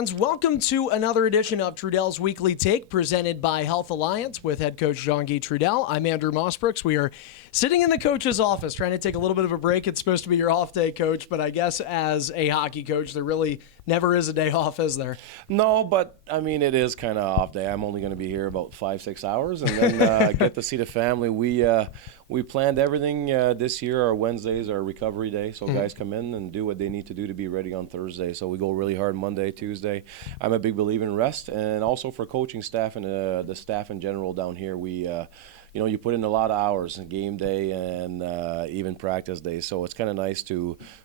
fans. Welcome to another edition of Trudel's Weekly Take, presented by Health Alliance with head coach Jean-Guy Trudel. I'm Andrew Mossbrooks. We are sitting in the coach's office trying to take a little bit of a break. It's supposed to be your off day, coach, but I guess as a hockey coach, there really never is a day off, is there? No, but I mean, it is kind of off day. I'm only going to be here about 5-6 hours and then get to see the family. We planned everything this year. Our Wednesdays are recovery day, so guys come in and do what they need to do to be ready on Thursday. So we go really hard Monday, Tuesday. I'm a big believer in rest, and also for coaching staff and the staff in general down here, you put in a lot of hours, game day and even practice days. So it's kind of nice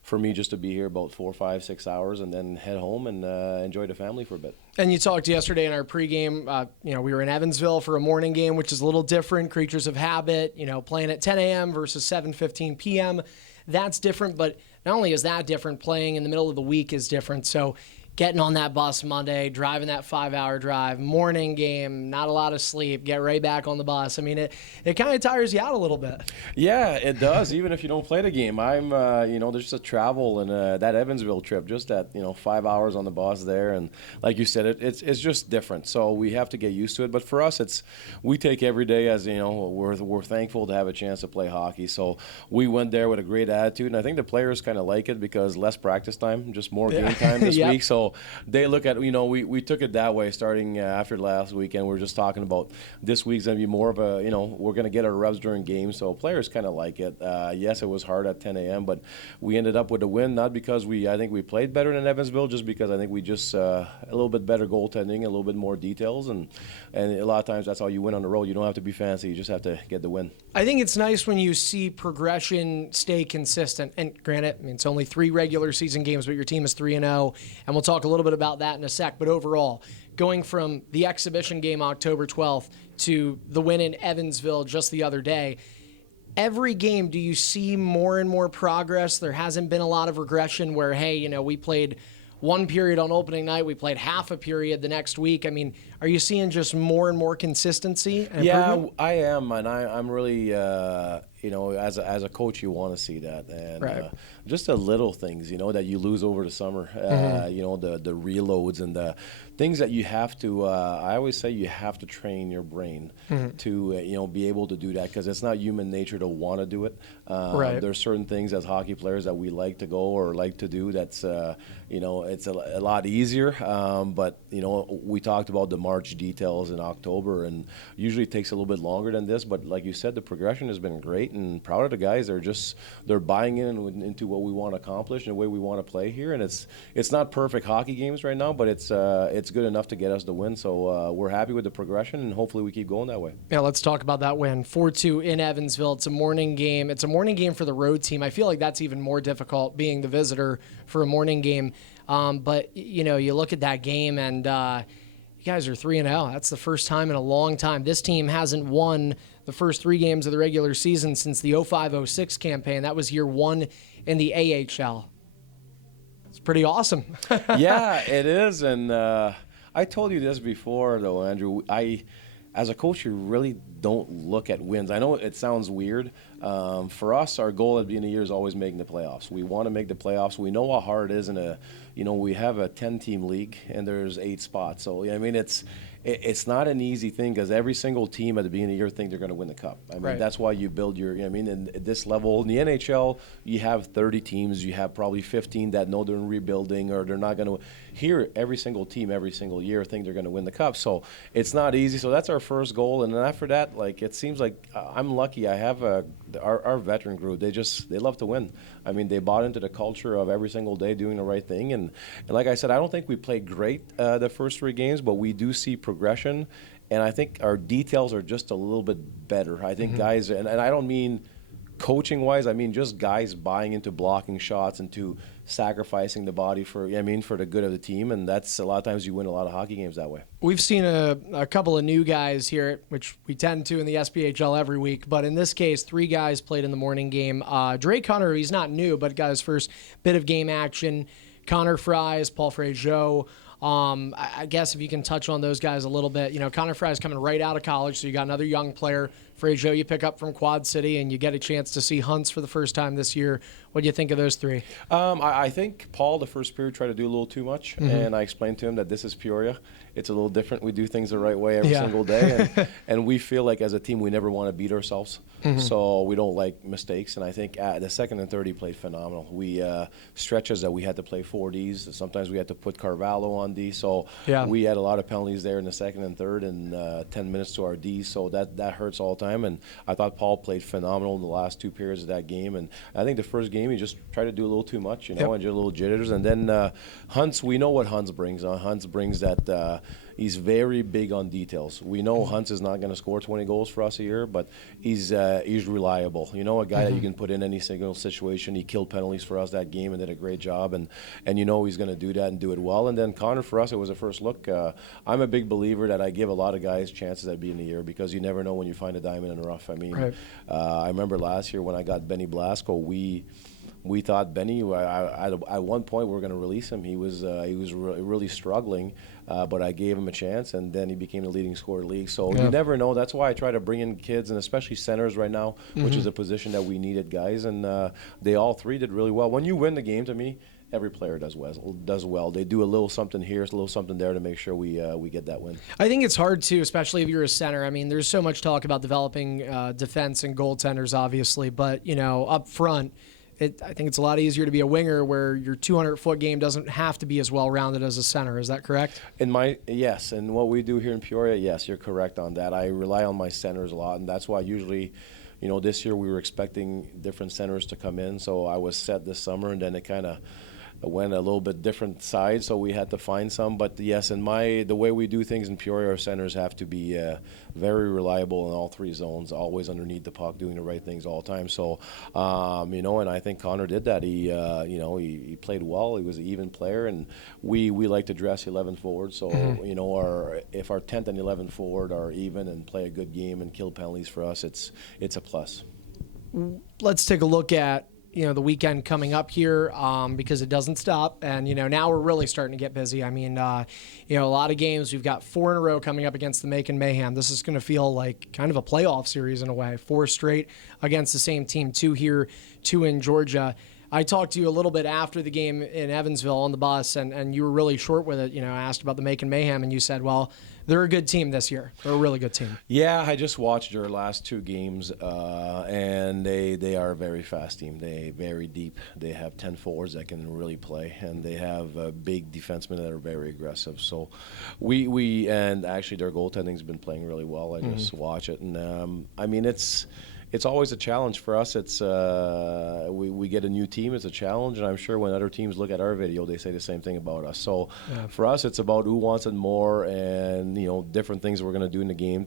for me just to be here about 4, 5, 6 hours and then head home and enjoy the family for a bit. And you talked yesterday in our pregame, we were in Evansville for a morning game, which is a little different, creatures of habit, playing at 10 a.m. versus 7:15 p.m. That's different, but not only is that different, playing in the middle of the week is different. So getting on that bus Monday, driving that 5-hour drive, morning game, not a lot of sleep, get right back on the bus. I mean, it kind of tires you out a little bit. Yeah, it does, even if you don't play the game. There's just a travel and that Evansville trip, just that, 5 hours on the bus there. And like you said, it's just different. So we have to get used to it. But for us, we take every day as, we're thankful to have a chance to play hockey. So we went there with a great attitude. And I think the players kind of like it because less practice time, just more game time this week. So they look at, we took it that way starting after last weekend. We were just talking about this week's going to be more of a, we're going to get our reps during games. So players kind of like it. Yes, it was hard at 10 a.m., but we ended up with a win, not because I think we played better than Evansville, just because I think we just a little bit better goaltending, a little bit more details. And a lot of times that's how you win on the road. You don't have to be fancy. You just have to get the win. I think it's nice when you see progression stay consistent. And granted, it's only 3 regular season games, but your team is 3-0, and we'll talk a little bit about that in a sec. But overall, going from the exhibition game October 12th to the win in Evansville just the other day, every game, do you see more and more progress? There hasn't been a lot of regression where, hey, we played one period on opening night, we played half a period the next week. I mean, are you seeing just more and more consistency and improvement? Yeah, I am, and I'm really, as a coach, you want to see that, and right. Just the little things, that you lose over the summer, the reloads and the things that you have to. I always say you have to train your brain to, be able to do that, because it's not human nature to want to do it. Right. There's certain things as hockey players that we like to go or like to do. That's, it's a lot easier. But we talked about the March details in October, and usually it takes a little bit longer than this. But like you said, the progression has been great, and proud of the guys. They're buying into what we want to accomplish and the way we want to play here. And it's not perfect hockey games right now, but it's good enough to get us the win. So we're happy with the progression, and hopefully we keep going that way. Yeah, let's talk about that win. 4-2 in Evansville. It's a morning game. It's a morning game for the road team. I feel like that's even more difficult, being the visitor for a morning game. But you look at that game, and you guys are 3-0. That's the first time in a long time. This team hasn't won the first 3 games of the regular season since the 05-06 campaign. That was year 1 in the AHL. It's pretty awesome. Yeah, it is. And I told you this before, though, Andrew. As a coach, you really don't look at wins. I know it sounds weird. For us, our goal at the beginning of the year is always making the playoffs. We want to make the playoffs. We know how hard it is we have a 10-team league, and there's 8 spots. So, it's not an easy thing, because every single team at the beginning of the year think they're going to win the cup. Right. That's why you build your, and at this level, in the NHL, you have 30 teams. You have probably 15 that know they're rebuilding or they're not going to. Here, every single team, every single year think they're going to win the cup. So it's not easy. So that's our first goal. And then after that, it seems like I'm lucky. I have our veteran group. They love to win. They bought into the culture of every single day doing the right thing. And like I said, I don't think we played great the first 3 games, but we do see progression. And I think our details are just a little bit better. I think guys, and I don't mean coaching-wise, I mean just guys buying into blocking shots and to sacrificing the body for the good of the team, and that's a lot of times you win a lot of hockey games that way. We've seen a couple of new guys here, which we tend to in the SPHL every week, but in this case, 3 guys played in the morning game. Drake Hunter, he's not new, but got his first bit of game action. Connor Fries, Paul Fraziot, I guess if you can touch on those guys a little bit. You know, Connor Fry's coming right out of college, so you got another young player. Frazier, you pick up from Quad City, and you get a chance to see Hunts for the first time this year. What do you think of those three? I think Paul, the first period, tried to do a little too much, and I explained to him that this is Peoria. It's a little different. We do things the right way every single day, and we feel like as a team we never want to beat ourselves, so we don't like mistakes. And I think the second and third he played phenomenal. We stretches that we had to play 4Ds. Sometimes we had to put Carvalho on D, so we had a lot of penalties there in the second and third, and 10 minutes to our D, so that hurts all the time. And I thought Paul played phenomenal in the last 2 periods of that game. And I think the first game he just tried to do a little too much, and just a little jitters. And then Hunts, we know what Hunts brings. Hunts brings that. He's very big on details. We know Hunts is not going to score 20 goals for us a year, but he's reliable. You know, a guy that you can put in any single situation. He killed penalties for us that game and did a great job, and you know he's going to do that and do it well. And then Connor, for us, it was a first look. I'm a big believer that I give a lot of guys chances at being the year because you never know when you find a diamond in the rough. I mean, I remember last year when I got Benny Blasco, we thought Benny, at one point we were going to release him. He was really struggling, but I gave him a chance, and then he became the leading scorer in the league. So you never know. That's why I try to bring in kids, and especially centers right now, which is a position that we needed guys, and they all three did really well. When you win the game, to me, every player does well. They do a little something here, a little something there to make sure we get that win. I think it's hard too, especially if you're a center. I mean, there's so much talk about developing defense and goaltenders, obviously, but you know, up front, I think it's a lot easier to be a winger where your 200-foot game doesn't have to be as well-rounded as a center. Is that correct? Yes, and what we do here in Peoria, yes, you're correct on that. I rely on my centers a lot, and that's why usually, you know, this year we were expecting different centers to come in, so I was set this summer, and then it kind of went a little bit different side, so we had to find some. But yes, the way we do things in Peoria, our centers have to be very reliable in all 3 zones, always underneath the puck, doing the right things all the time. So, you know, and I think Connor did that. He played well. He was an even player, and we like to dress 11 forward. So, you know, if our 10th and 11th forward are even and play a good game and kill penalties for us, it's a plus. Let's take a look at the weekend coming up here because it doesn't stop. And, now we're really starting to get busy. I mean, a lot of games. We've got 4 in a row coming up against the Macon Mayhem. This is going to feel like kind of a playoff series in a way. 4 straight against the same team, 2 here, 2 in Georgia. I talked to you a little bit after the game in Evansville on the bus, and you were really short with it. I asked about the Macon Mayhem, and you said, well, they're a good team this year. They're a really good team. Yeah, I just watched their last 2 games, and they are a very fast team. They very deep. They have 10 forwards that can really play, and they have big defensemen that are very aggressive. So we and actually their goaltending's been playing really well. I just watch it, and I mean it's always a challenge for us. It's we get a new team. It's a challenge, and I'm sure when other teams look at our video, they say the same thing about us. So for us, it's about who wants it more, and different things we're going to do in the game.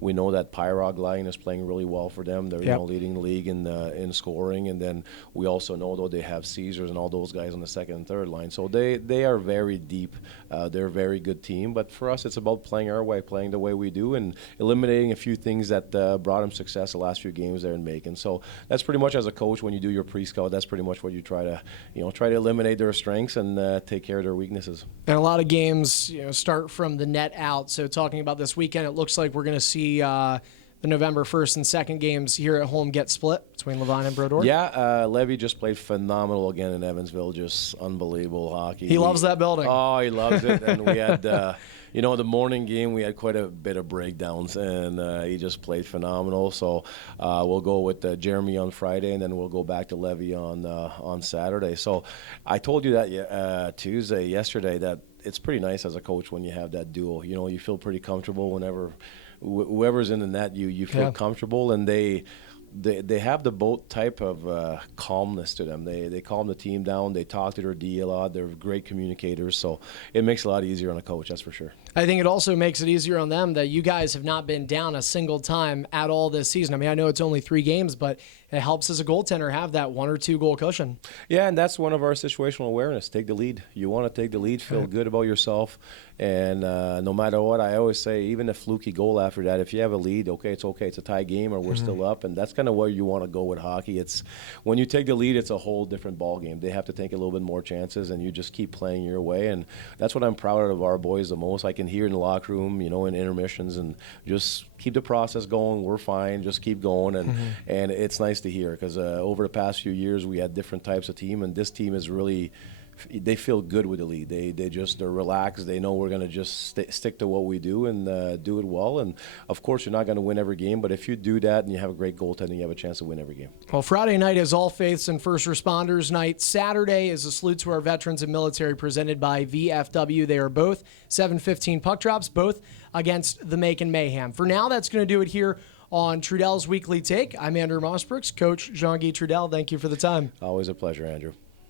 We know that Pyrog line is playing really well for them. They're leading the league in scoring, and then we also know though they have Caesars and all those guys on the second and third line. So they are very deep. They're a very good team. But for us, it's about playing our way, playing the way we do, and eliminating a few things that brought them success the last few games there in Macon. So that's pretty much, as a coach, when you do your pre-scout, that's pretty much what you try to eliminate their strengths and take care of their weaknesses. And a lot of games start from the net out. So talking about this weekend, it looks like we're going to see the November 1st and 2nd games here at home get split between Levine and Brodeur. Yeah, Levy just played phenomenal again in Evansville. Just unbelievable hockey. He loves that building. Oh, he loves it. And we had, the morning game, we had quite a bit of breakdowns, and he just played phenomenal. So we'll go with Jeremy on Friday, and then we'll go back to Levy on Saturday. So I told you that yesterday, that it's pretty nice as a coach when you have that duo. You feel pretty comfortable whenever whoever's in the net, you feel comfortable, and they have the both type of calmness to them. They calm the team down. They talk to their D a lot. They're great communicators, so it makes it a lot easier on a coach, that's for sure. I think it also makes it easier on them that you guys have not been down a single time at all this season. I mean, I know it's only 3 games, but it helps as a goaltender have that 1 or 2 goal cushion. Yeah, and that's one of our situational awareness. Take the lead. You want to take the lead, feel good about yourself, and no matter what, I always say, even a fluky goal after that, if you have a lead, it's okay. It's a tie game, or we're still up, and that's kind kind of where you want to go with hockey. It's when you take the lead, it's a whole different ball game. They have to take a little bit more chances, and you just keep playing your way. And that's what I'm proud of our boys the most. I can hear in the locker room, in intermissions, and just keep the process going. We're fine. Just keep going, and it's nice to hear because over the past few years we had different types of team, and this team is really. They feel good with the lead. They're relaxed. They know we're going to just stick to what we do and do it well. And of course, you're not going to win every game, but if you do that and you have a great goaltending, you have a chance to win every game. Well, Friday night is All Faiths and First Responders Night. Saturday is a salute to our veterans and military presented by VFW. They are both 7:15 puck drops, both against the Macon Mayhem. For now, that's going to do it here on Trudel's Weekly Take. I'm Andrew Mossbrooks. Coach Jean-Guy Trudel, thank you for the time. Always a pleasure, Andrew.